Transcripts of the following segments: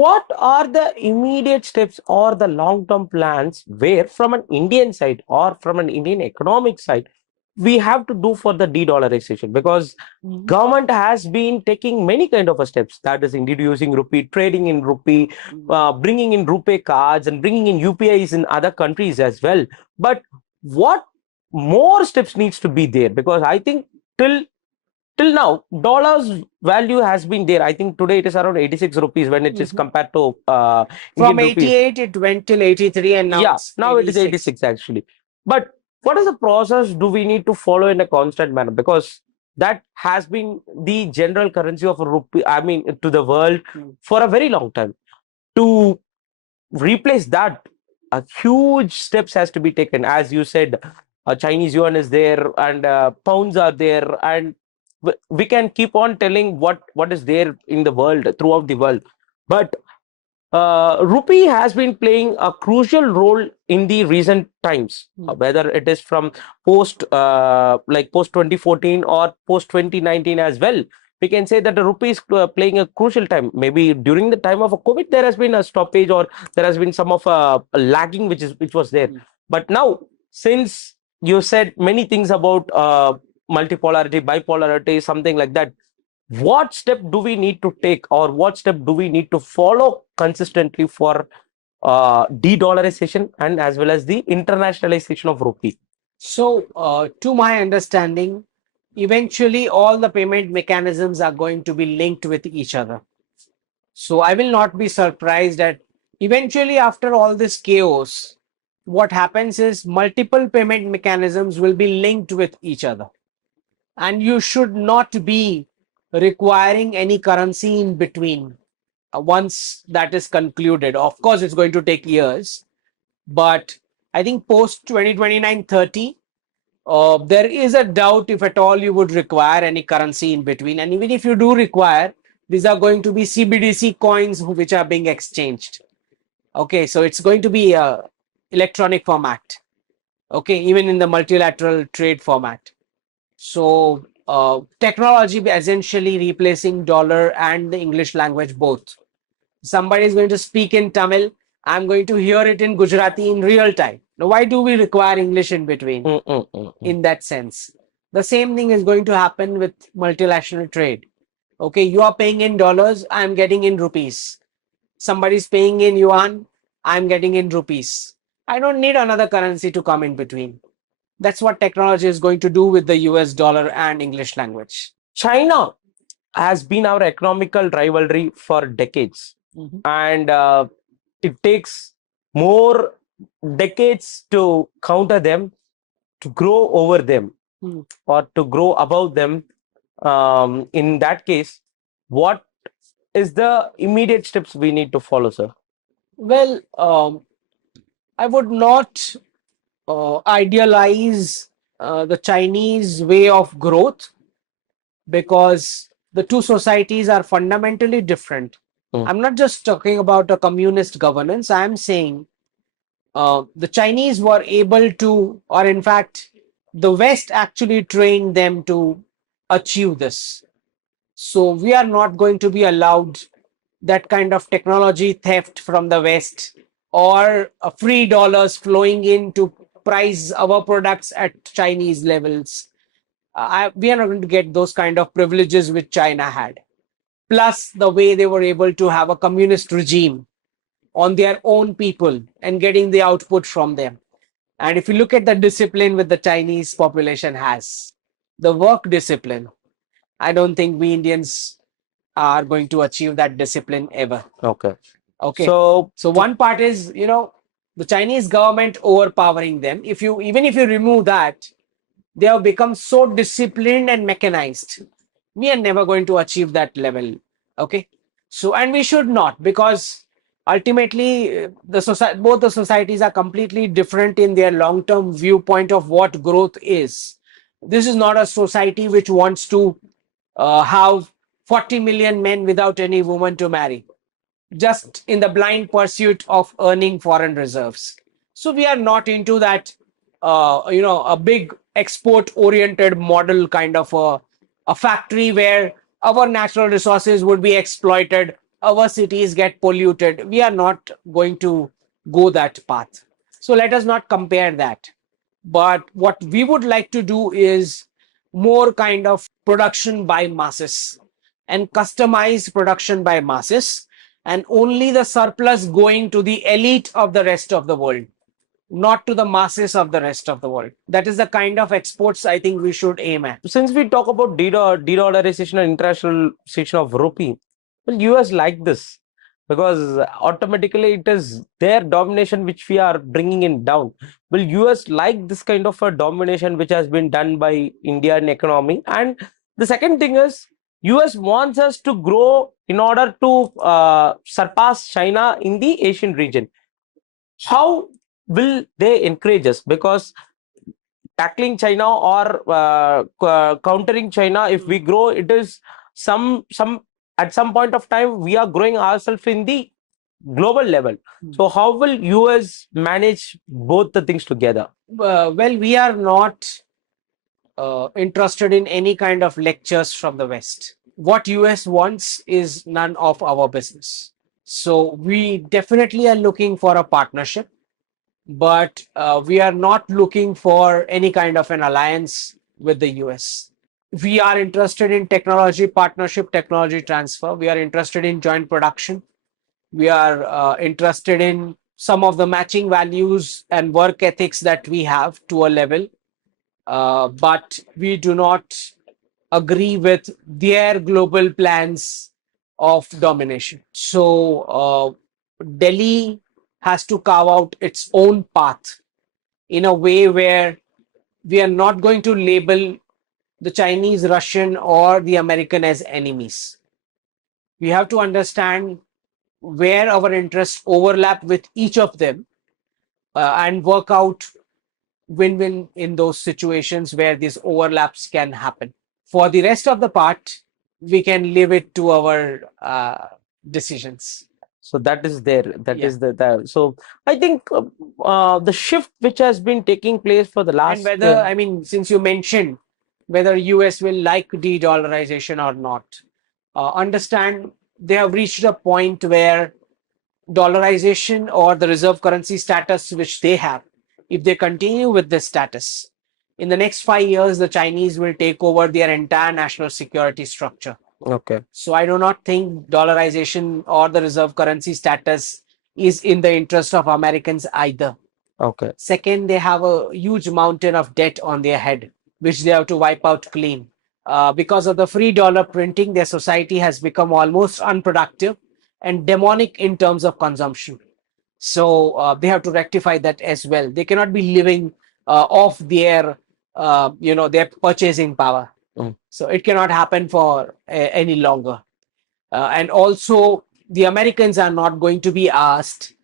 what are the immediate steps or the long-term plans where from an Indian side or from an Indian economic side we have to do for the de-dollarization? Because Mhm. government has been taking many kind of a steps, that is introducing rupee, trading in rupee, bringing in rupee cards and bringing in UPIs in other countries as well. But what more steps needs to be there? Because I think till now dollars value has been there. I think today it is around 86 rupees when it is Mhm. compared to From Indian rupees. 88, it went till 83, and now Yeah, it's now it is 86. 86 actually. But what is the process do we need to follow in a constant manner? Because that has been the general currency of a rupee, I mean, to the world Mm. for a very long time. To replace that, a huge steps has to be taken. As you said, Chinese yuan is there and pounds are there, and we can keep on telling what is there in the world, throughout the world. But rupee has been playing a crucial role in the recent times, Mm. whether it is from post like post 2014 or post 2019 as well. We can say that the rupee is playing a crucial time. Maybe during the time of a COVID, there has been a stoppage or there has been some of a lagging which was there. Mm. But now, since you said many things about multipolarity, bipolarity, something like that, what step do we need to take or what step do we need to follow consistently for de-dollarization and as well as the internationalization of rupee? So, to my understanding, eventually all the payment mechanisms are going to be linked with each other. So, I will not be surprised that eventually, after all this chaos, what happens is multiple payment mechanisms will be linked with each other. And you should not be requiring any currency in between once that is concluded. Of course, it's going to take years, but I think post 2029 30, there is a doubt if at all you would require any currency in between. And even if you do require, these are going to be CBDC coins which are being exchanged. Okay, so it's going to be a electronic format. Okay, even in the multilateral trade format. So technology essentially replacing dollar and the English language both. Somebody is going to speak in Tamil. I'm going to hear it in Gujarati in real time. Now, why do we require English in between? Mm, mm, mm, mm. In that sense, the same thing is going to happen with multilateral trade. Okay, you are paying in dollars, I'm getting in rupees. Somebody's paying in yuan, I'm getting in rupees. I don't need another currency to come in between. That's what technology is going to do with the US dollar and English language. China has been our economical rivalry for decades, Mhm. and it takes more decades to counter them, to grow over them, Hmm. or to grow above them. In that case, what is the immediate steps we need to follow, sir? Well, I would not idealize the Chinese way of growth because the two societies are fundamentally different. Mm, I'm not just talking about a communist governance. I'm saying the Chinese were able to, or in fact, the West actually trained them to achieve this. So we are not going to be allowed that kind of technology theft from the West or free dollars flowing in to price our products at Chinese levels. We are not going to get those kind of privileges which China had. Plus, the way they were able to have a communist regime on their own people and getting the output from them. And if you look at the discipline which the Chinese population has, the work discipline, I don't think we Indians are going to achieve that discipline ever. okay. Okay. So, So one part is, the Chinese government overpowering them. Even if you remove that, they have become so disciplined and mechanized. We are never going to achieve that level. Okay. So, and we should not, because ultimately both the societies are completely different in their long-term viewpoint of what growth is. This is not a society which wants to have 40 million men without any woman to marry, just in the blind pursuit of earning foreign reserves. So we are not into that, a big export oriented model kind of a factory where our natural resources would be exploited our cities get polluted. We are not going to go that path. So let us not compare that. But what we would like to do is more kind of production by masses and customized production by masses, and only the surplus going to the elite of the rest of the world, not to the masses of the rest of the world. That is the kind of exports I think we should aim at. Since we talk about de-dollarization and internationalization of rupee, well, US like this because automatically it is their domination which we are bringing in down. Will US like this kind of a domination which has been done by Indian economy? And the second thing is US wants us to grow in order to surpass China in the Asian region. How will they encourage us? Because tackling China or countering China, if we grow, it is some at some point of time we are growing ourselves in the global level. So how will US manage both the things together? Well, we are not interested in any kind of lectures from the West. What US wants is none of our business. So we definitely are looking for a partnership, but we are not looking for any kind of an alliance with the US. We are interested in technology partnership, technology transfer. We are interested in joint production. We are interested in some of the matching values and work ethics that we have to a level, but we do not agree with their global plans of domination. So Delhi has to carve out its own path in a way where we are not going to label the Chinese, Russian, or the American as enemies. We have to understand where our interests overlap with each of them, and work out win-win in those situations where these overlaps can happen. For the rest of the part, we can leave it to our decisions. So that is there. That Yeah. is the so I think the shift which has been taking place for the And last whether, I mean, since you mentioned whether US will like de-dollarization or not, understand they have reached a point where dollarization or the reserve currency status which they have, if they continue with this status, in the next 5 years, the Chinese will take over their entire national security structure. okay. So I do not think dollarization or the reserve currency status is in the interest of Americans either. Okay. Second, they have a huge mountain of debt on their head, which they have to wipe out clean. Because of the free dollar printing, their society has become almost unproductive and demonic in terms of consumption. So they have to rectify that as well. They cannot be living off their, their purchasing power. Mm. So it cannot happen for any longer. And also, the Americans are not going to be asked,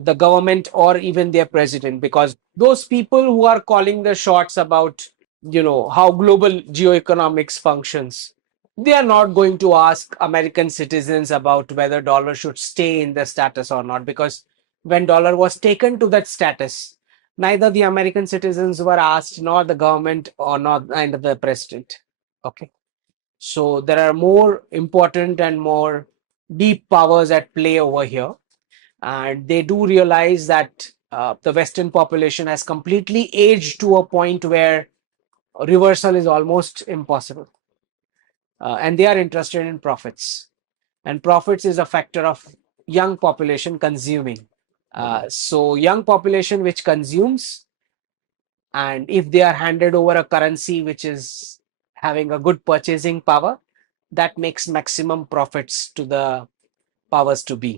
the government or even their president, because those people who are calling the shots about, how global geoeconomics functions, they are not going to ask American citizens about whether dollar should stay in the status or not, because when dollar was taken to that status, neither the American citizens were asked, nor the government, or not neither the president. Okay. So there are more important and more deep powers at play over here. And they do realize that the Western population has completely aged to a point where reversal is almost impossible. And they are interested in profits. And profits is a factor of young population consuming. So young population which consumes, and if they are handed over a currency which is having a good purchasing power, that makes maximum profits to the powers to be.